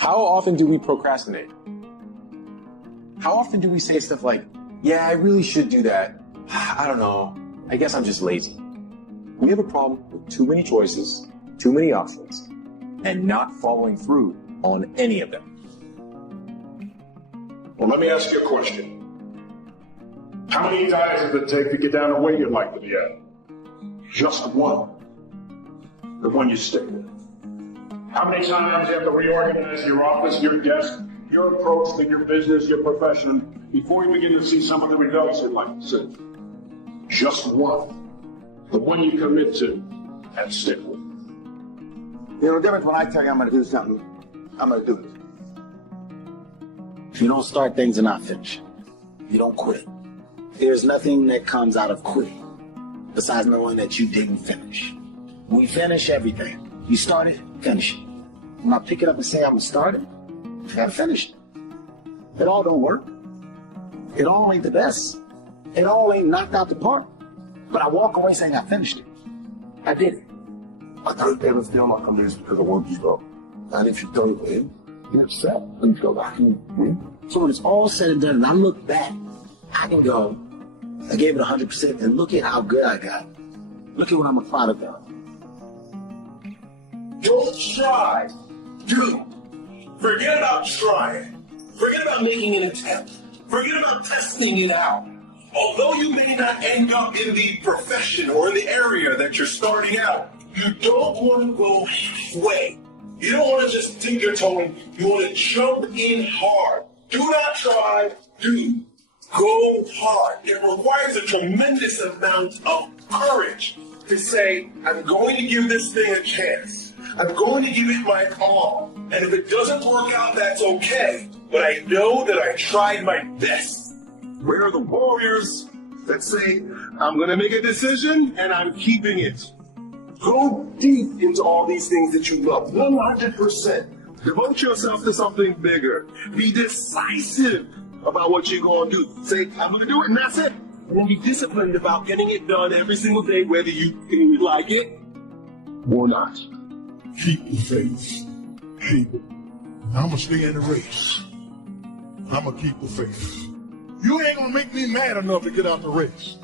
How often do we procrastinate? How often do we say stuff like, yeah, I really should do that. I don't know. I guess I'm just lazy. We have a problem with too many choices, too many options, and not following through on any of them. Well, let me ask you a question. How many diets does it take to get down to where you'd like to be at? Just one. The one you stick with. How many times you have to reorganize your office, your desk, your approach to your business, your profession, before you begin to see some of the results you'd like to see? Just one. The one you commit to and stick with. You know the difference when I tell you I'm going to do something, I'm going to do it. You don't start things and not finish. You don't quit. There's nothing that comes out of quitting besides knowing that you didn't finish. We finish everything. You start it, finish it. When I pick it up and say I'm going to start it, I got to finish it. It all don't work. It all ain't the best. It all ain't knocked out the park. But I walk away saying I finished it. I did it. I thought they were still not going to do this because I want you to go. And if you don't win, you're upset. And you go back and win. So when it's all said and done and I look back, I can go, I gave it 100% and look at how good I got. Look at what I'm a product of. Don't try. Do. Forget about trying. Forget about making an attempt. Forget about testing it out. Although you may not end up in the profession or in the area that you're starting out, you don't want to go halfway. You don't want to just dip your toe in. You want to jump in hard. Do not try. Do. Go hard. It requires a tremendous amount of courage to say, I'm going to give this thing a chance. I'm going to give it my all. And if it doesn't work out, that's okay. But I know that I tried my best. Where are the warriors that say, I'm going to make a decision and I'm keeping it? Go deep into all these things that you love, 100%. Devote yourself to something bigger. Be decisive about what you're going to do. Say, I'm going to do it, and that's it. And then be disciplined about getting it done every single day, whether you like it or not. Keep the faith. Keep it. I'm going to stay in the race. I'm going to keep the faith. You ain't going to make me mad enough to get out the race.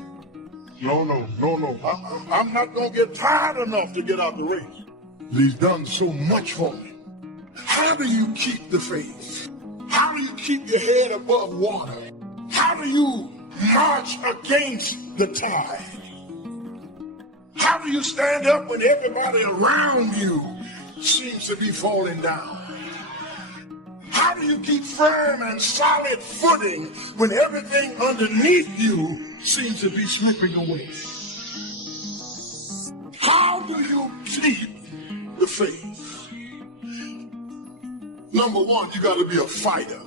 No. I'm not going to get tired enough to get out the race. He's done so much for me. How do you keep the faith? How do you keep your head above water? How do you march against the tide? How do you stand up when everybody around you seems to be falling down? How do you keep firm and solid footing when everything underneath you seems to be slipping away? How do you keep the faith? Number one, you got to be a fighter.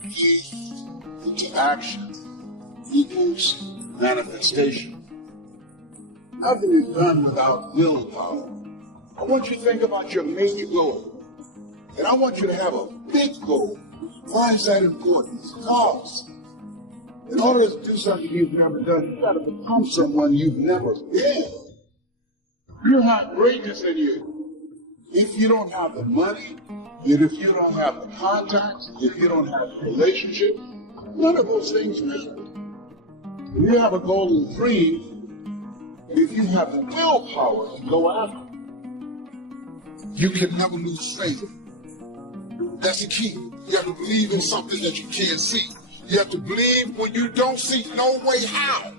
Faith into action equals manifestation. Nothing is done without willpower. I want you to think about your major goal. And I want you to have a big goal. Why is that important? Because in order to do something you've never done, you've got to become someone you've never been. You have greatness in you. If you don't have the money, and if you don't have the contacts, if you don't have the relationship, none of those things matter. If you have a goal and dream, if you have the willpower to go after it, you can never lose faith. That's the key. You have to believe in something that you can't see. You have to believe when you don't see no way how.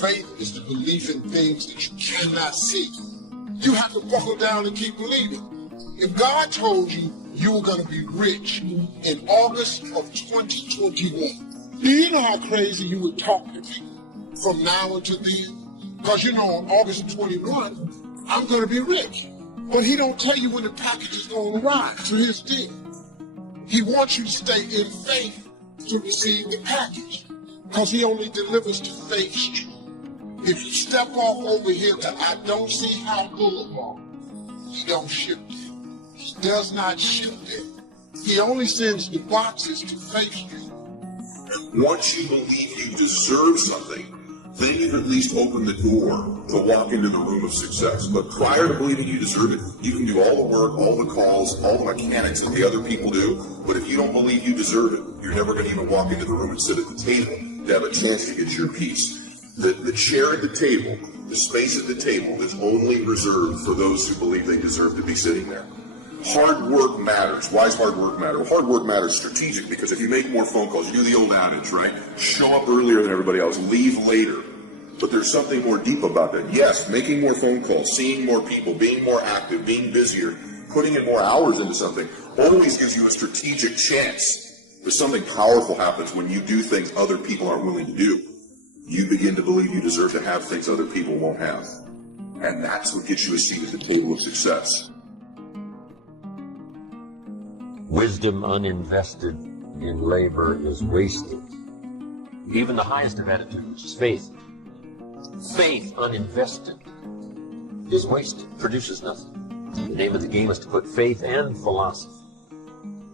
Faith is the belief in things that you cannot see. You have to buckle down and keep believing. If God told you you were going to be rich in August of 2021, do you know how crazy you would talk to people from now until then? Because you know on August of 21, I'm going to be rich. But he don't tell you when the package is going to arrive. So here's the deal. He wants you to stay in faith to receive the package. Because he only delivers to Faith Street. If you step off over here to I don't see how Boulevard, he don't ship there. He does not ship there. He only sends the boxes to Faith Street. Once you believe you deserve something, then you've at least opened the door to walk into the room of success. But prior to believing you deserve it, you can do all the work, all the calls, all the mechanics that the other people do. But if you don't believe you deserve it, you're never going to even walk into the room and sit at the table to have a chance to get your piece. The chair at the table, the space at the table is only reserved for those who believe they deserve to be sitting there. Hard work matters. Why does hard work matter? Well, hard work matters strategic because if you make more phone calls, you do the old adage, right? Show up earlier than everybody else, leave later. But there's something more deep about that. Yes, making more phone calls, seeing more people, being more active, being busier, putting in more hours into something always gives you a strategic chance. But something powerful happens when you do things other people aren't willing to do. You begin to believe you deserve to have things other people won't have. And that's what gets you a seat at the table of success. Wisdom uninvested in labor is wasted. Even the highest of attitudes is faith. Faith uninvested is wasted, produces nothing. The name of the game is to put faith and philosophy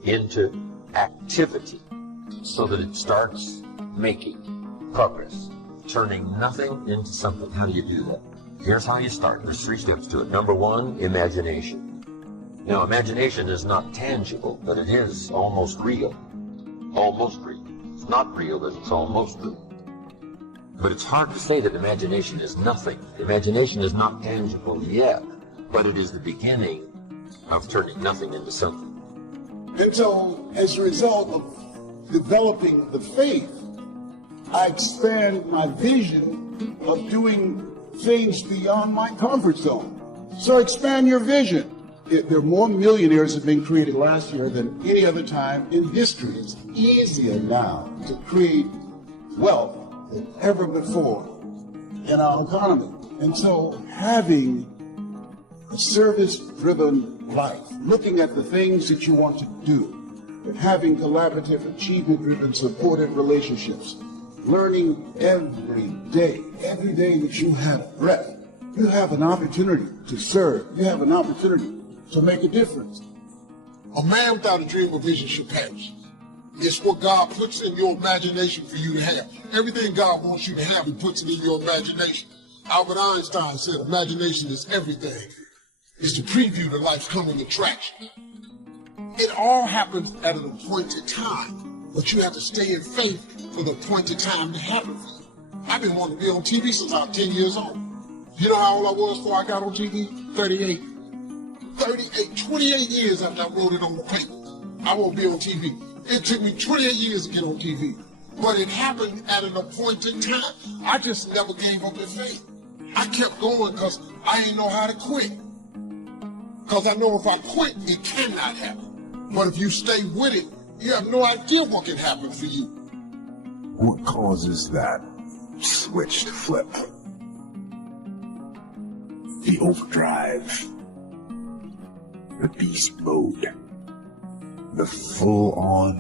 into activity so that it starts making progress, turning nothing into something. How do you do that? Here's how you start. There's 3 steps to it. Number 1, imagination. Now, imagination is not tangible, but it is almost real. Almost real. It's not real, but it's almost real. But it's hard to say that imagination is nothing. Imagination is not tangible yet, but it is the beginning of turning nothing into something. And so, as a result of developing the faith, I expand my vision of doing things beyond my comfort zone. So expand your vision. There are more millionaires have been created last year than any other time in history. It's easier now to create wealth than ever before in our economy. And so having a service-driven life, looking at the things that you want to do, and having collaborative, achievement-driven, supportive relationships, learning every day that you have breath, you have an opportunity to serve. You have an opportunity to make a difference. A man without a dream or vision should perish. It's what God puts in your imagination for you to have. Everything God wants you to have, He puts it in your imagination. Albert Einstein said imagination is everything. It's the preview to life's coming attraction. It all happens at an appointed time, but you have to stay in faith for the appointed time to happen for you. I've been wanting to be on TV since I was 10 years old. You know how old I was before I got on TV? 38. 28 years after I wrote it on the paper. I won't be on TV. It took me 28 years to get on TV. But it happened at an appointed time. I just never gave up in faith. I kept going because I didn't know how to quit. Because I know if I quit, it cannot happen. But if you stay with it, you have no idea what can happen for you. What causes that switch to flip? The overdrive. The beast mode, the full-on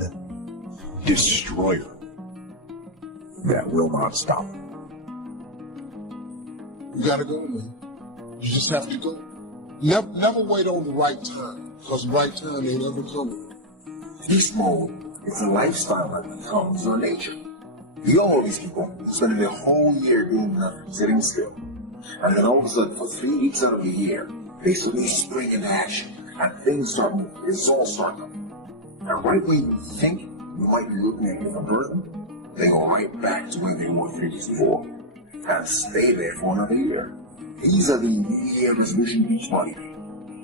destroyer that will not stop. You gotta go, man. You just have to go. Never wait on the right time, because the right time ain't ever coming. Beast mode is a lifestyle that becomes your nature. You all these people spending their whole year doing nothing, sitting still. And then all of a sudden, for 3 weeks out of the year, they suddenly spring into action. And things start moving, results start coming. And right when you think you might be looking at a different person, they go right back to where they were 3 weeks before and stay there for another year. These are the New Year resolution beach money.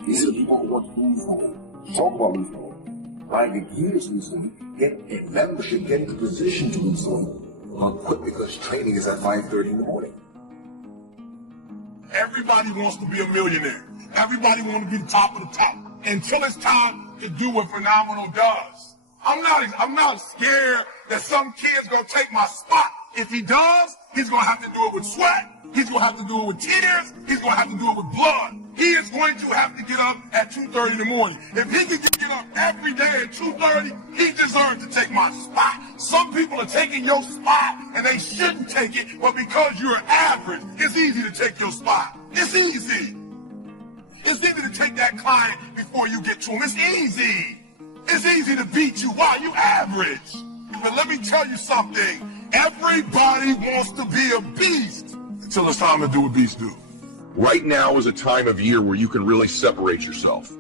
These are the people who want to lose weight. Talk about lose weight. Buy the gear to lose weight, get a membership, get into position to lose weight. Don't quit because training is at 5:30 in the morning. Everybody wants to be a millionaire. Everybody wants to be the top of the top. Until it's time to do what Phenomenal does. I'm not scared that some kid's gonna take my spot. If he does, he's gonna have to do it with sweat. He's gonna have to do it with tears. He's gonna have to do it with blood. He is going to have to get up at 2:30 in the morning. If he can get up every day at 2:30, he deserves to take my spot. Some people are taking your spot and they shouldn't take it, but because you're average, it's easy to take your spot. It's easy. It's easy to take that client before you get to him. It's easy. It's easy to beat you. Why? You average. But let me tell you something. Everybody wants to be a beast until it's time to do what beasts do. Right now is a time of year where you can really separate yourself.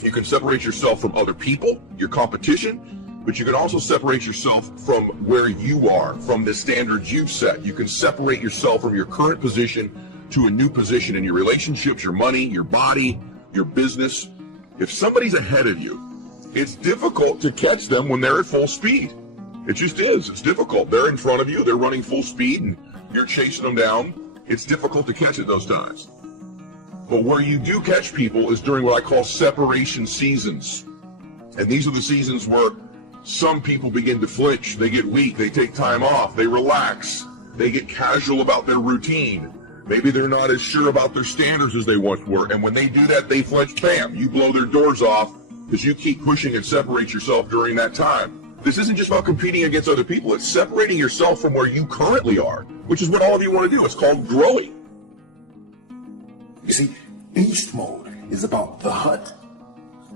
You can separate yourself from other people, your competition, but you can also separate yourself from where you are, from the standards you've set. You can separate yourself from your current position to a new position in your relationships, your money, your body, your business. If somebody's ahead of you, it's difficult to catch them when they're at full speed. It just is. It's difficult. They're in front of you, they're running full speed, and you're chasing them down. It's difficult to catch at those times. But where you do catch people is during what I call separation seasons. And these are the seasons where some people begin to flinch, they get weak, they take time off, they relax, they get casual about their routine. Maybe they're not as sure about their standards as they once were. And when they do that, they flinch, bam, you blow their doors off because you keep pushing and separate yourself during that time. This isn't just about competing against other people. It's separating yourself from where you currently are, which is what all of you want to do. It's called growing. You see, beast mode is about the hunt.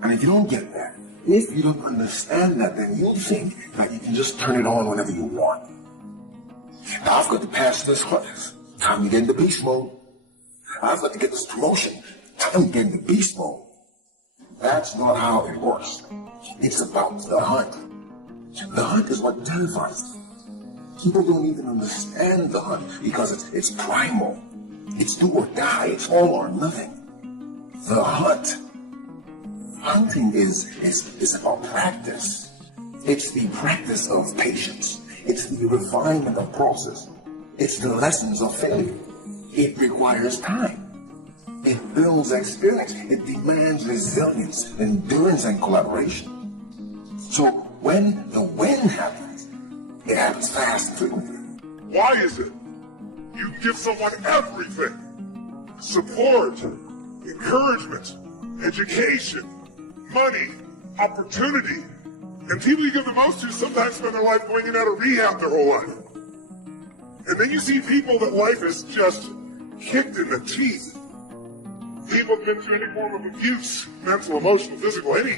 And if you don't get that, if you don't understand that, then you think that you can just turn it on whenever you want. Now, I've got to pass this class. Time to get into beast mode. I've got to get this promotion. Time to get into beast mode. That's not how it works. It's about the hunt. The hunt is what terrifies them. People don't even understand the hunt because it's primal. It's do or die. It's all or nothing. The hunt. Hunting is about practice. It's the practice of patience. It's the refinement of process. It's the lessons of failure. It requires time. It builds experience. It demands resilience, endurance, and collaboration. So when the win happens, it happens fast and frequently. Why is it you give someone everything? Support, encouragement, education, money, opportunity. And people you give the most to sometimes spend their life going in and out of rehab their whole life. And then you see people that life is just kicked in the teeth. People have been through any form of abuse, mental, emotional, physical, any.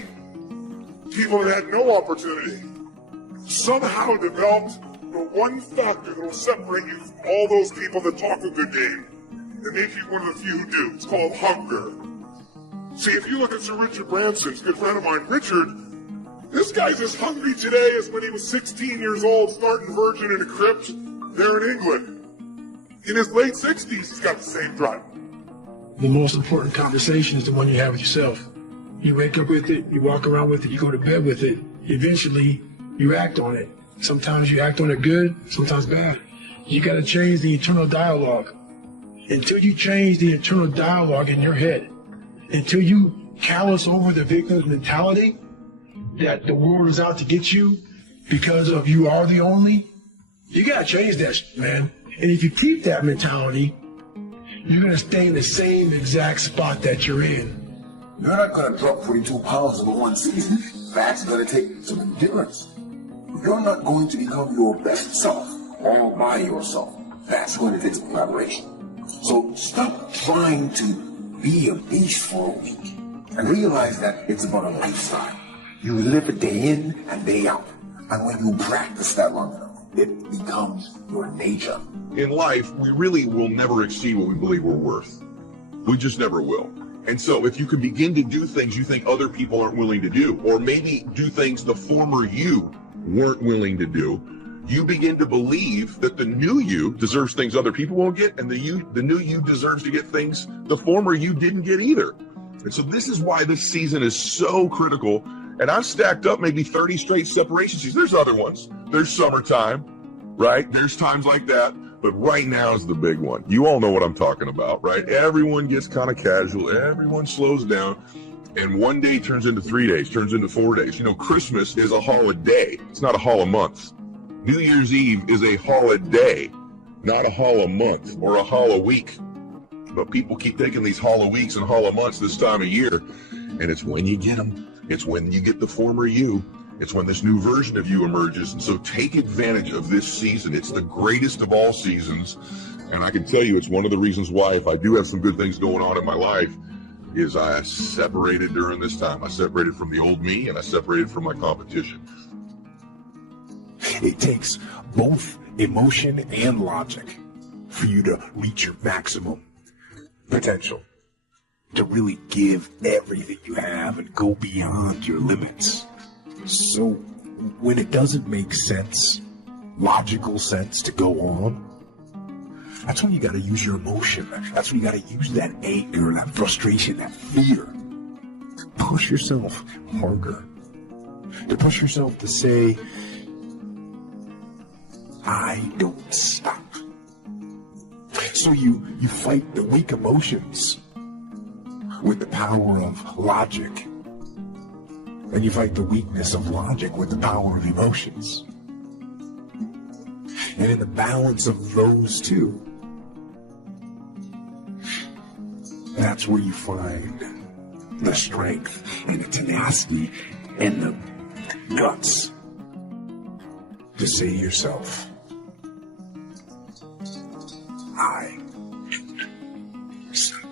People that had no opportunity somehow developed the one factor that will separate you from all those people that talk a good game and make you one of the few who do. It's called hunger. See, if you look at Sir Richard Branson's good friend of mine, Richard, this guy's as hungry today as when he was 16 years old, starting Virgin in a crypt there in England. In his late 60s, he's got the same drive. The most important conversation is the one you have with yourself. You wake up with it, you walk around with it, you go to bed with it. Eventually, you act on it. Sometimes you act on it good, sometimes bad. You got to change the internal dialogue. Until you change the internal dialogue in your head, until you callous over the victim's mentality that the world is out to get you because of you are the only, you got to change that, man. And if you keep that mentality, you're going to stay in the same exact spot that you're in. You're not going to drop 42 pounds in one season. That's going to take some endurance. You're not going to become your best self all by yourself. That's going to take some collaboration. So stop trying to be a beast for a week and realize that it's about a lifestyle. You live it day in and day out. And when you practice that long enough, it becomes your nature. In life, we really will never exceed what we believe we're worth. We just never will. And so if you can begin to do things you think other people aren't willing to do, or maybe do things the former you weren't willing to do, you begin to believe that the new you deserves things other people won't get, and the new you deserves to get things the former you didn't get either. And so this is why this season is so critical. And I've stacked up maybe 30 straight separation seasons. There's other ones. There's summertime, right? There's times like that. But right now is the big one. You all know what I'm talking about, right? Everyone gets kind of casual. Everyone slows down. And one day turns into 3 days, turns into 4 days. You know, Christmas is a holiday. It's not a holiday. New Year's Eve is a holiday, not a holiday or a holiday week. But people keep taking these holiday weeks and holiday months this time of year. And it's when you get them. It's when you get the former you. It's when this new version of you emerges. And so take advantage of this season. It's the greatest of all seasons. And I can tell you it's one of the reasons why, if I do have some good things going on in my life, is I separated during this time. I separated from the old me and I separated from my competition. It takes both emotion and logic for you to reach your maximum potential, to really give everything you have and go beyond your limits. So when it doesn't make sense, logical sense to go on, that's when you got to use your emotion. That's when you got to use that anger, that frustration, that fear to push yourself harder, to push yourself to say, I don't stop. So you fight the weak emotions with the power of logic, and you fight the weakness of logic with the power of emotions. And in the balance of those two, that's where you find the strength and the tenacity and the guts to say to yourself, I stop.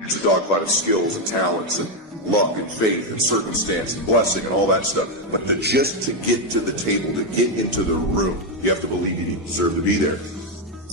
It's a dogfight of skills and talents and luck and faith and circumstance and blessing and all that stuff. But just to get to the table, to get into the room, you have to believe you deserve to be there.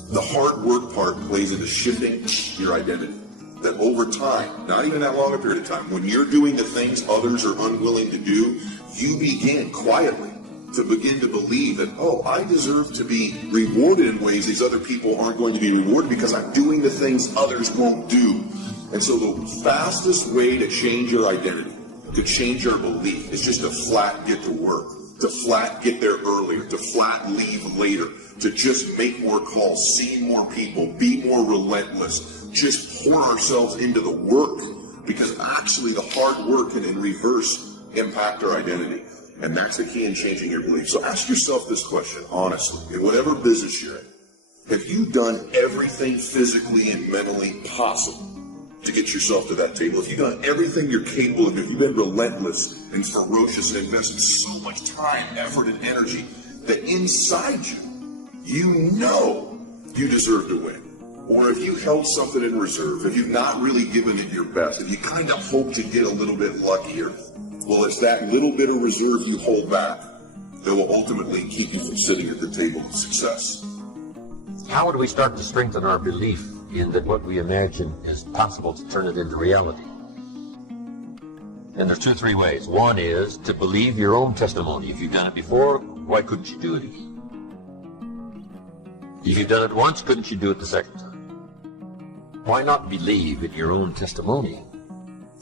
The hard work part plays into shifting your identity. That over time, not even that long a period of time, when you're doing the things others are unwilling to do, you begin quietly to begin to believe that, oh, I deserve to be rewarded in ways these other people aren't going to be rewarded because I'm doing the things others won't do. And so the fastest way to change your identity, to change your belief, is just to flat get to work, to flat get there earlier, to flat leave later, to just make more calls, see more people, be more relentless, just pour ourselves into the work, because actually the hard work can in reverse impact our identity. And that's the key in changing your belief. So ask yourself this question, honestly, in whatever business you're in. Have you done everything physically and mentally possible to get yourself to that table? If you've done everything you're capable of, if you've been relentless and ferocious and invested so much time, effort, and energy that inside you, you know you deserve to win. Or if you held something in reserve, if you've not really given it your best, if you kind of hope to get a little bit luckier, well, it's that little bit of reserve you hold back that will ultimately keep you from sitting at the table of success. How would we start to strengthen our belief in that what we imagine is possible to turn it into reality? And there's 2 or 3 ways. One is to believe your own testimony. If you've done it before, why couldn't you do it again? If you've done it once, couldn't you do it the second time? Why not believe in your own testimony?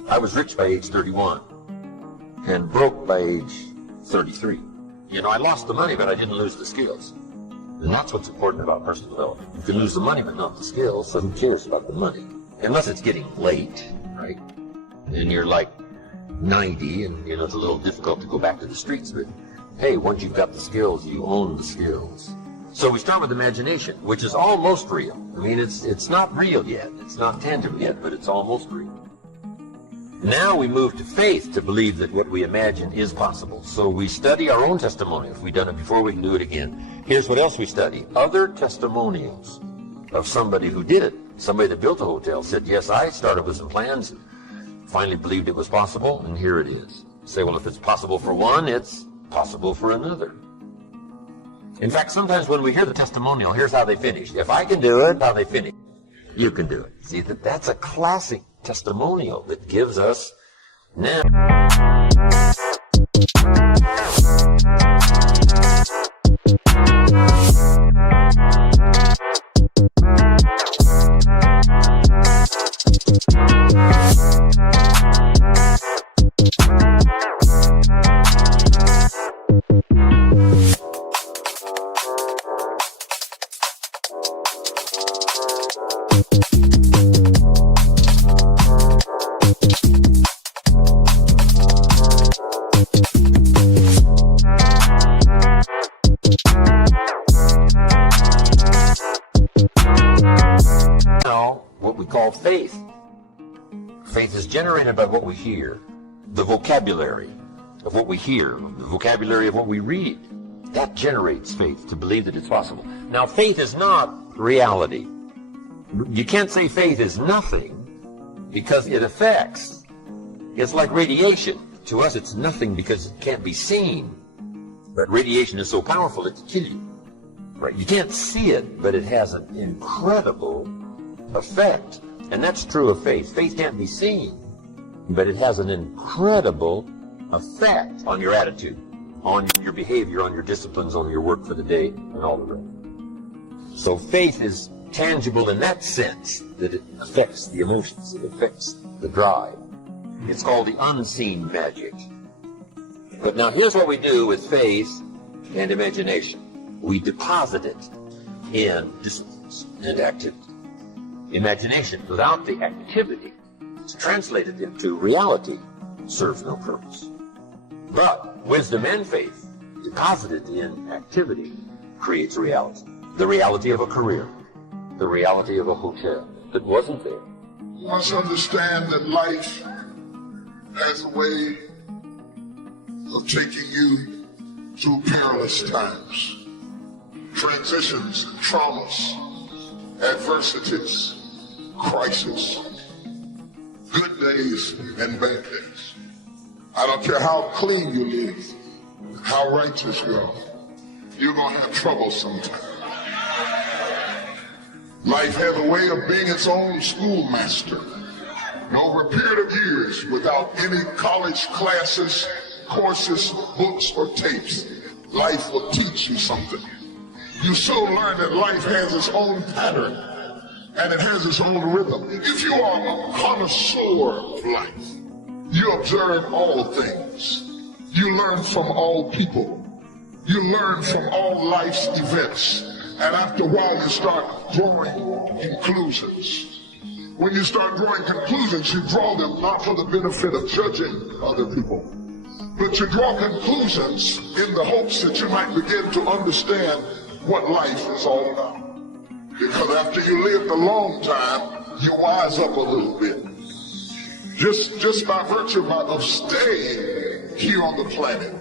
I was rich by age 31 and broke by age 33. You know, I lost the money, but I didn't lose the skills. And that's what's important about personal development. You can lose the money, but not the skills, so who cares about the money? Unless it's getting late, right? And you're like 90, and, you know, it's a little difficult to go back to the streets, but hey, once you've got the skills, you own the skills. So we start with imagination, which is almost real. I mean, it's not real yet. It's not tangible yet, but it's almost real. Now we move to faith to believe that what we imagine is possible. So we study our own testimony. If we've done it before, we can do it again. Here's what else we study. Other testimonials of somebody who did it. Somebody that built a hotel said, yes, I started with some plans and finally believed it was possible, and here it is. You say, well, if it's possible for one, it's possible for another. In fact, sometimes when we hear the testimonial, here's how they finished. If I can do it, how they finish. You can do it. See, that's a classic testimonial that gives us now. Faith. Faith is generated by what we hear, the vocabulary of what we hear, the vocabulary of what we read. That generates faith, to believe that it's possible. Now, faith is not reality. You can't say faith is nothing because it affects. It's like radiation. To us, it's nothing because it can't be seen. But radiation is so powerful it can kill you. Right? You can't see it, but it has an incredible effect. And that's true of faith. Faith can't be seen, but it has an incredible effect on your attitude, on your behavior, on your disciplines, on your work for the day, and all the rest. So faith is tangible in that sense, that it affects the emotions, it affects the drive. It's called the unseen magic. But now here's what we do with faith and imagination. We deposit it in disciplines and activity. Imagination without the activity is translated into reality, serves no purpose. But wisdom and faith deposited in activity creates reality. The reality of a career, the reality of a hotel that wasn't there. You must understand that life has a way of taking you through perilous times, transitions, traumas, adversities, crisis, good days and bad days. I don't care how clean you live, how righteous you are, you're going to have trouble sometime. Life has a way of being its own schoolmaster. And over a period of years, without any college classes, courses, books, or tapes, life will teach you something. You so learn that life has its own pattern, and it has its own rhythm. If you are a connoisseur of life, you observe all things. You learn from all people. You learn from all life's events. And after a while, you start drawing conclusions. When you start drawing conclusions, you draw them not for the benefit of judging other people, but you draw conclusions in the hopes that you might begin to understand what life is all about. Because after you lived a long time, you wise up a little bit. Just by virtue of staying here on the planet,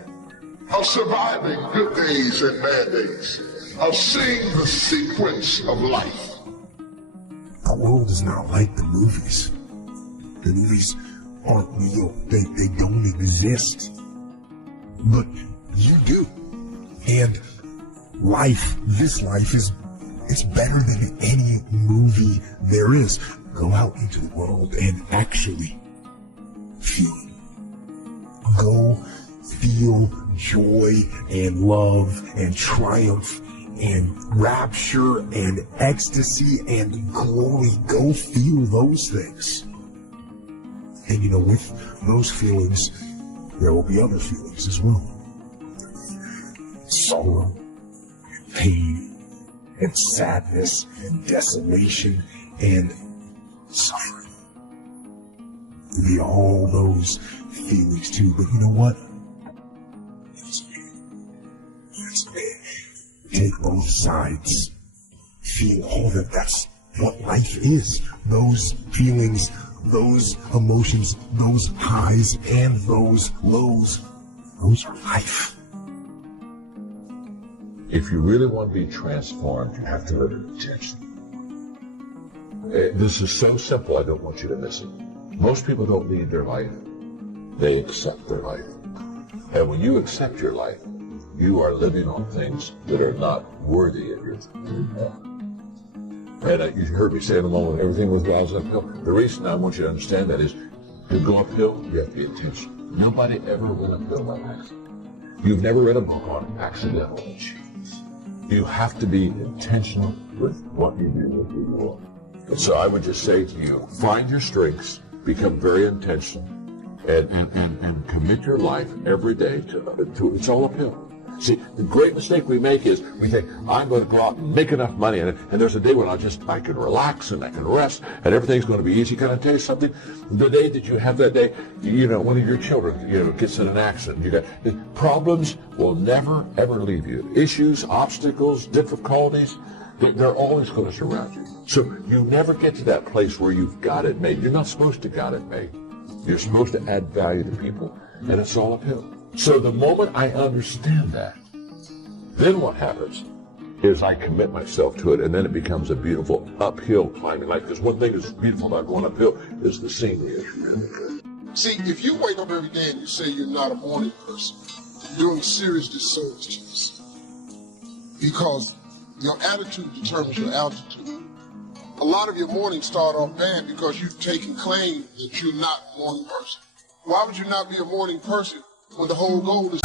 of surviving good days and bad days, of seeing the sequence of life. The world is not like the movies. The movies aren't real. They don't exist. But you do. And life, this life it's better than any movie there is. Go out into the world and actually feel it. Go feel joy and love and triumph and rapture and ecstasy and glory. Go feel those things. And you know, with those feelings, there will be other feelings as well. Sorrow, and pain, and sadness, and desolation, and suffering. There'll be all those feelings too, but you know what? It's okay. Take both sides. Feel all that. That's what life is. Those feelings, those emotions, those highs and those lows, those are life. If you really want to be transformed, you have to live in intention. This is so simple, I don't want you to miss it. Most people don't lead their life. They accept their life. And when you accept your life, you are living on things that are not worthy of your time. And you heard me say in a moment, everything with God's uphill. The reason I want you to understand that is, to go uphill, you have to be intentional. Nobody ever went uphill by accident. You've never read a book on accidental achievements. You have to be intentional with what you do, with who you are. And so I would just say to you, find your strengths, become very intentional, and commit your life every day to it's all uphill. See, the great mistake we make is we think, I'm going to go out and make enough money, and there's a day when I can relax and I can rest, and everything's going to be easy. Can I tell you something? The day that you have that day, one of your children, gets in an accident. Problems will never, ever leave you. Issues, obstacles, difficulties, they're always going to surround you. So you never get to that place where you've got it made. You're not supposed to got it made. You're supposed to add value to people, and it's all uphill. So the moment I understand that, then what happens is I commit myself to it, and then it becomes a beautiful uphill climbing life. Because one thing that's beautiful about going uphill is the scenery. See, if you wake up every day and you say you're not a morning person, you're doing a serious disservice to yourself. Because Your attitude determines your altitude. A lot of your mornings start off bad because you've taken claim that you're not a morning person. Why would you not be a morning person when the whole goal is...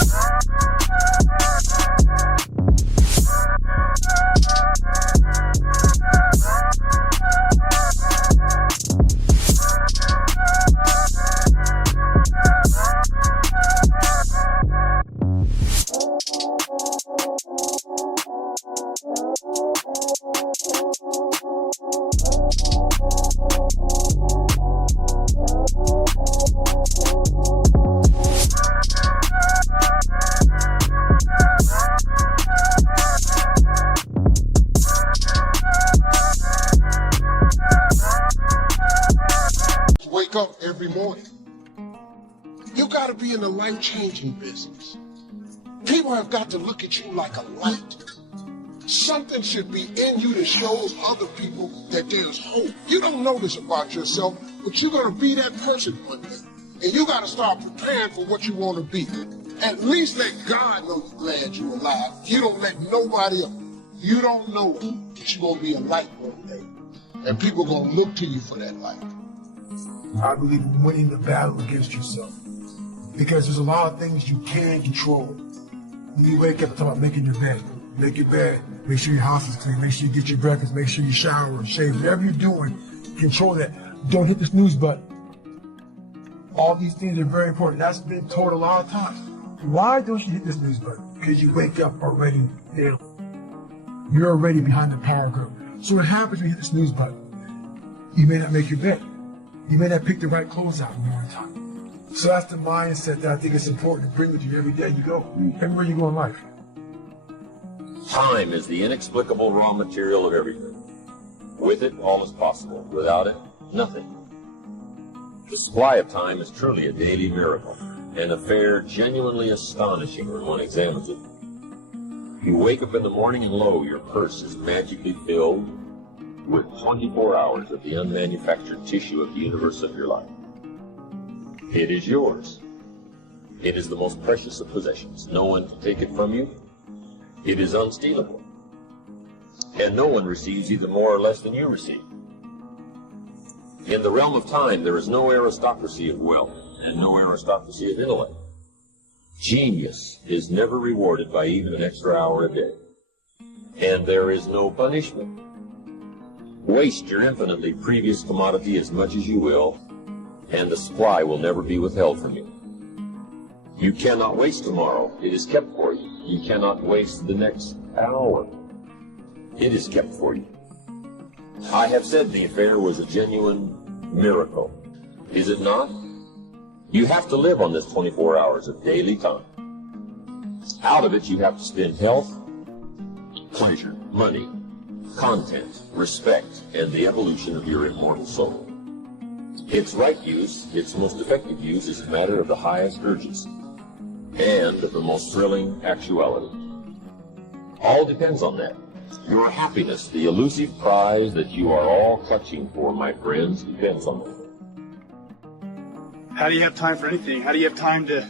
Wake up every morning. You got to be in the life-changing business. People have got to look at you like a light. Something should be in you that shows other people that there's hope. You don't know this about yourself, but you're going to be that person one day. And you got to start preparing for what you want to be. At least let God know you're glad you're alive. You don't let nobody else. You don't know that you're going to be a light one day. And people are going to look to you for that light. I believe in winning the battle against yourself. Because there's a lot of things you can control. When you wake up, talk about making your bed. Make your bed. Make sure your house is clean. Make sure you get your breakfast. Make sure you shower, shave. Whatever you're doing, control that. Don't hit the snooze button. All these things are very important. That's been told a lot of times. Why don't you hit the snooze button? Because you wake up already down. You're already behind the power curve. So what happens when you hit the snooze button? You may not make your bed. You may not pick the right clothes out in the morning time. So that's the mindset that I think is important to bring with you every day you go, everywhere you go in life. Time is the inexplicable raw material of everything. With it, all is possible. Without it, nothing. The supply of time is truly a daily miracle, an affair genuinely astonishing when one examines it. You wake up in the morning and lo, your purse is magically filled with 24 hours of the unmanufactured tissue of the universe of your life. It is yours. It is the most precious of possessions. No one can take it from you. It is unstealable. And no one receives either more or less than you receive. In the realm of time, there is no aristocracy of wealth and no aristocracy of intellect. Genius is never rewarded by even an extra hour a day. And there is no punishment. Waste your infinitely previous commodity as much as you will, and the supply will never be withheld from you. You cannot waste tomorrow. It is kept for you. You cannot waste the next hour. It is kept for you. I have said the affair was a genuine miracle. Is it not? You have to live on this 24 hours of daily time. Out of it, you have to spend health, pleasure, money, content, respect, and the evolution of your immortal soul. Its right use, its most effective use, is a matter of the highest urgency and of the most thrilling actuality. All depends on that. Your happiness, the elusive prize that you are all clutching for, my friends, depends on that. How do you have time for anything? How do you have time to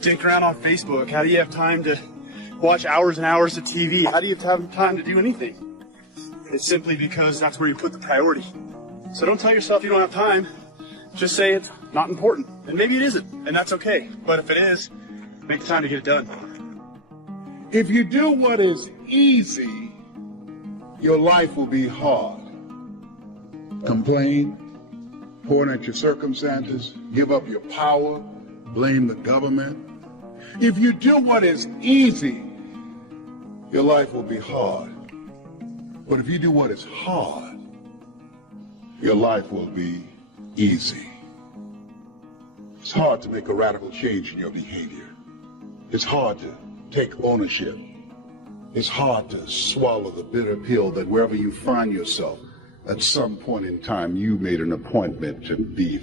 dick around on Facebook? How do you have time to watch hours and hours of TV? How do you have time to do anything? It's simply because that's where you put the priority. So don't tell yourself you don't have time. Just say it's not important. And maybe it isn't, and that's okay. But if it is, make the time to get it done. If you do what is easy, your life will be hard. Complain, point at your circumstances, give up your power, blame the government. If you do what is easy, your life will be hard. But if you do what is hard, your life will be easy. It's hard to make a radical change in your behavior. It's hard to take ownership. It's hard to swallow the bitter pill that wherever you find yourself, at some point in time, you made an appointment to be.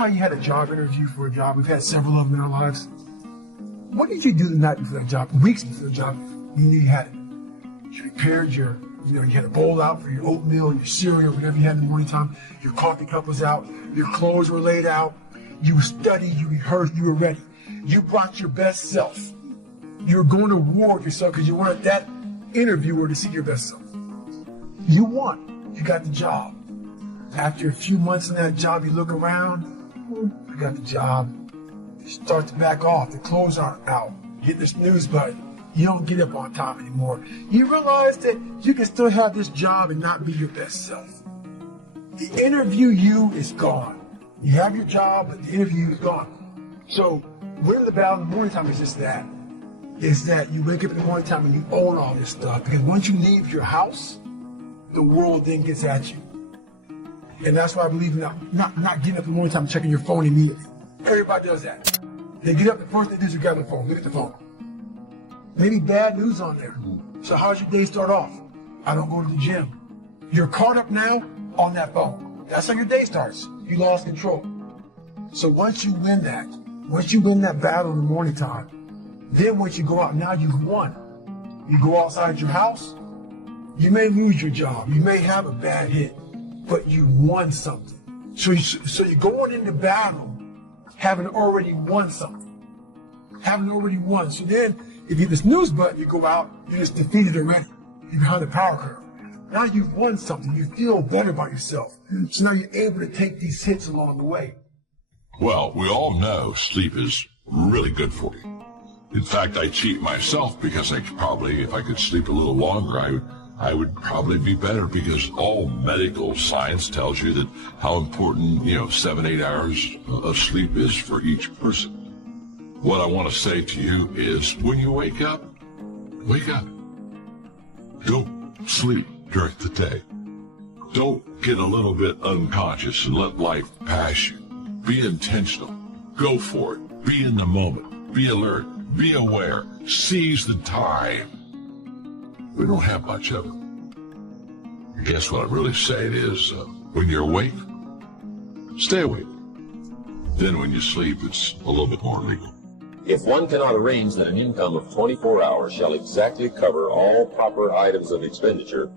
how you had a job interview for a job? We've had several of them in our lives. What did you do the night before that job, weeks before the job? You knew you had it. You prepared you had a bowl out for your oatmeal, your cereal, whatever you had in the morning time. Your coffee cup was out. Your clothes were laid out. You studied, you rehearsed, you were ready. You brought your best self. You were going to war with yourself because you wanted that interviewer to see your best self. You won. You got the job. After a few months in that job, you look around. I got the job. You start to back off. The clothes aren't out. You hit the snooze button. You don't get up on top anymore. You realize that you can still have this job and not be your best self. The interview you is gone. You have your job, but the interview is gone. So winning the battle in the morning time is just that. Is that you wake up in the morning time and you own all this stuff. Because once you leave your house, the world then gets at you. And that's why I believe in not getting up in the morning time and checking your phone immediately. Everybody does that. They get up, the first thing they do is grab the phone. Look at the phone. Maybe bad news on there. So how's your day start off? I don't go to the gym. You're caught up now on that phone. That's how your day starts. You lost control. So once you win that battle in the morning time, then once you go out, now you've won. You go outside your house, you may lose your job. You may have a bad hit, but you won something. So you're going into battle having already won something. Having already won. So then, if you hit the snooze button, you go out, you're just defeated already. You're behind the power curve. Now you've won something. You feel better about yourself. So now you're able to take these hits along the way. Well, we all know sleep is really good for you. In fact, I cheat myself because if I could sleep a little longer, I would probably be better, because all medical science tells you that how important, 7-8 hours of sleep is for each person. What I want to say to you is, when you wake up. Don't sleep during the day. Don't get a little bit unconscious and let life pass you. Be intentional. Go for it. Be in the moment. Be alert. Be aware. Seize the time. We don't have much of it. I guess what I'm really saying is, when you're awake, stay awake. Then when you sleep, it's a little bit more legal. If one cannot arrange that an income of 24 hours shall exactly cover all proper items of expenditure,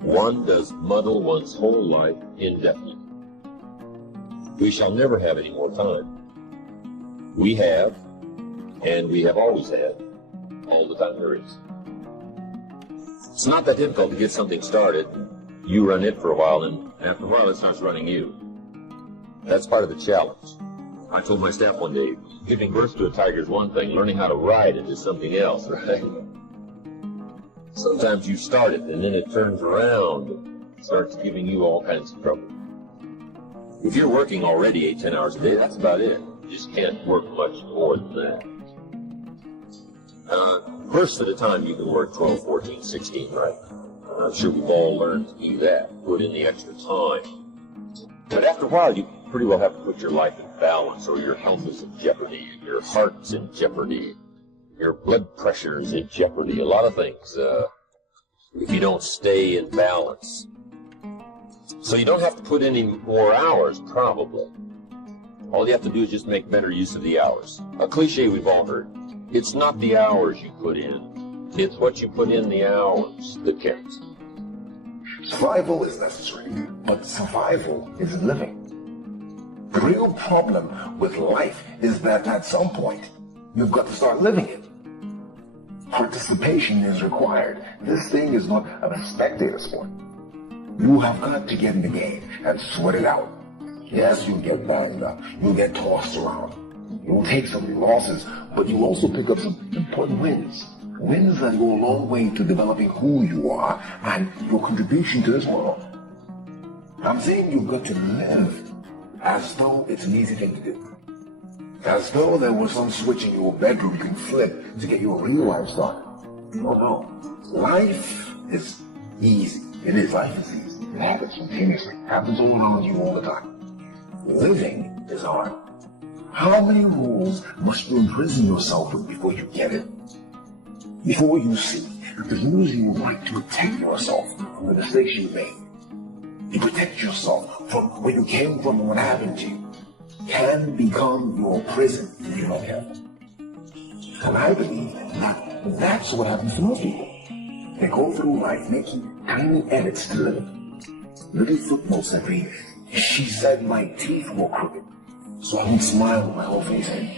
one does muddle one's whole life indefinitely. We shall never have any more time. We have, and we have always had, all the time there is. It's not that difficult to get something started. You run it for a while, and after a while it starts running you. That's part of the challenge. I told my staff one day, giving birth to a tiger is one thing, learning how to ride it is something else, right? Sometimes you start it, and then it turns around and starts giving you all kinds of trouble. If you're working already 8-10 hours a day, that's about it. You just can't work much more than that. Bursts at a time, you can work 12, 14, 16, right? I'm sure we've all learned to do that, put in the extra time. But after a while, you pretty well have to put your life in balance, or your health is in jeopardy, your heart's in jeopardy, your blood pressure is in jeopardy, a lot of things, if you don't stay in balance. So you don't have to put any more hours, probably. All you have to do is just make better use of the hours. A cliche we've all heard. It's not the hours you put in, it's what you put in the hours that counts. Survival is necessary, but survival isn't living. The real problem with life is that at some point, you've got to start living it. Participation is required. This thing is not a spectator sport. You have got to get in the game and sweat it out. Yes, you'll get banged up. You'll get tossed around. You'll take some losses, but you'll also pick up some important wins. Wins that go a long way to developing who you are and your contribution to this world. I'm saying you've got to live as though it's an easy thing to do. As though there was some switch in your bedroom you can flip to get your real life started. Oh no. Life is easy. It is. Life is easy. It happens spontaneously. It happens all around you all the time. Living is hard. How many rules must you imprison yourself with before you get it? Before you see that the rules you want to protect yourself from the mistakes you made. You protect yourself from where you came from and what happened to you. can become your prison if you're not careful. And I believe that that's what happens to most people. They go through life making tiny edits to live. Little footnotes that read, she said my teeth were crooked, so I won't smile with my whole face in.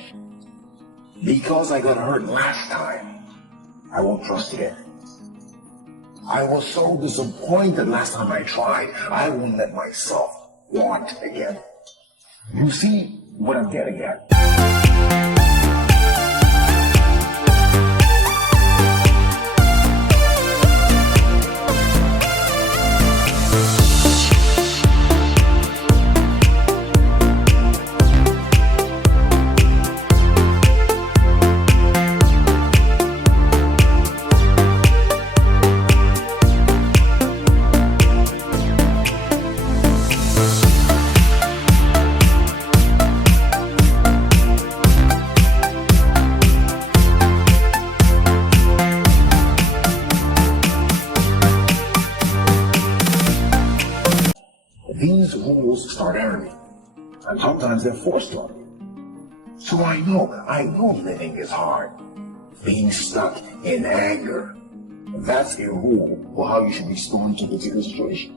Because I got hurt last time, I won't trust again. I was so disappointed last time I tried, I won't let myself want again. You see what I'm getting at? These rules start early, and sometimes they're forced on me. So I know living is hard. Being stuck in anger, that's a rule for how you should respond to a particular situation.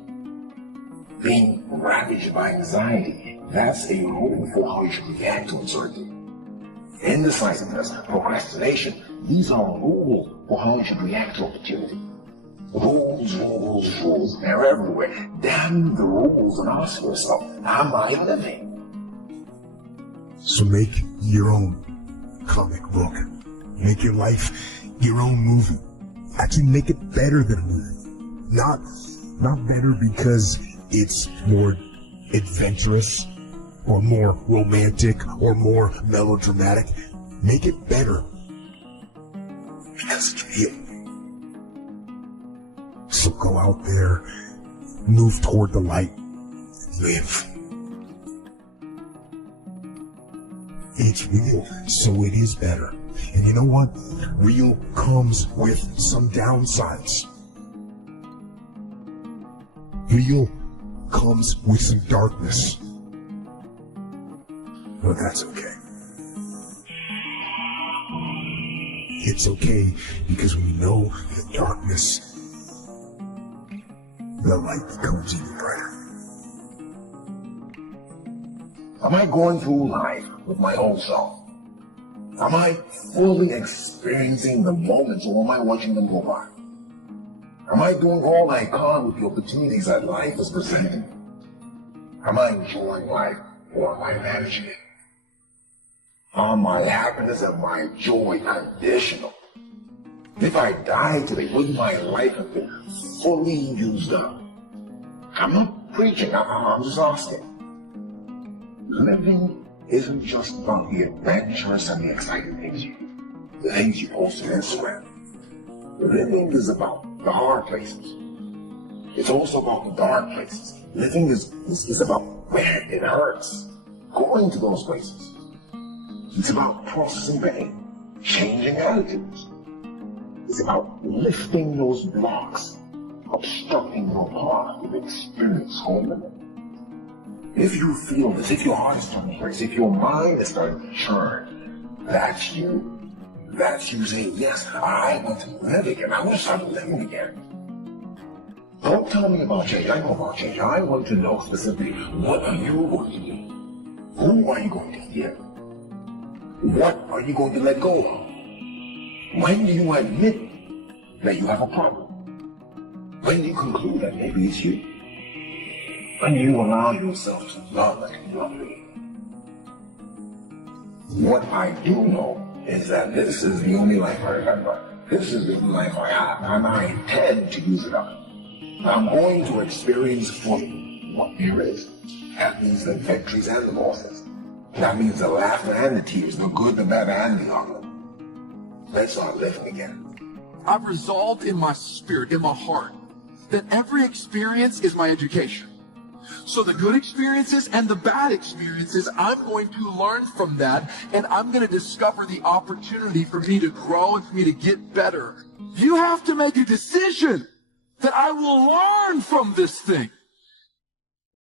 Being ravaged by anxiety, that's a rule for how you should react to uncertainty. Indecisiveness, procrastination, these are rules for how you should react to opportunity. Rules, they're everywhere. Damn the rules and ask yourself, am I living? So make your own comic book. Make your life your own movie. Actually make it better than a movie. Not better because it's more adventurous or more romantic or more melodramatic. Make it better because it's real. So go out there, move toward the light, live. It's real, so it is better. And you know what? Real comes with some downsides. Real comes with some darkness. But that's okay. It's okay because we know the darkness, the light becomes even brighter. Am I going through life with my whole self? Am I fully experiencing the moments, or am I watching them go by? Am I doing all I can with the opportunities that life is presenting? Am I enjoying life, or am I managing it? Are my happiness and my joy conditional? If I died today, would my life have been fully used up? I'm not preaching, I'm just asking. Living isn't just about the adventures and the exciting things you do, the things you post on Instagram. Living is about the hard places. It's also about the dark places. Living is about where it hurts, going to those places. It's about processing pain, changing attitudes. It's about lifting those blocks, obstructing your path with experience whole living. If you feel this, if your heart is starting to race, if your mind is starting to churn, that's you. That's you saying, yes, I want to live again. I want to start living again. Don't tell me about change. I know about change. I want to know specifically, what are you going to do? Who are you going to forgive? What are you going to let go of? When do you admit that you have a problem? When do you conclude that maybe it's you? When do you allow yourself to love and love you? What I do know is that this is the only life I remember. This is the only life I have, and I intend to use it up. I'm going to experience fully what there is. That means the victories and the losses. That means the laughter and the tears, the good, the bad, and the ugly. Let's start living again. I've resolved in my spirit, in my heart, that every experience is my education. So the good experiences and the bad experiences, I'm going to learn from that, and I'm going to discover the opportunity for me to grow and for me to get better. You have to make a decision that I will learn from this thing.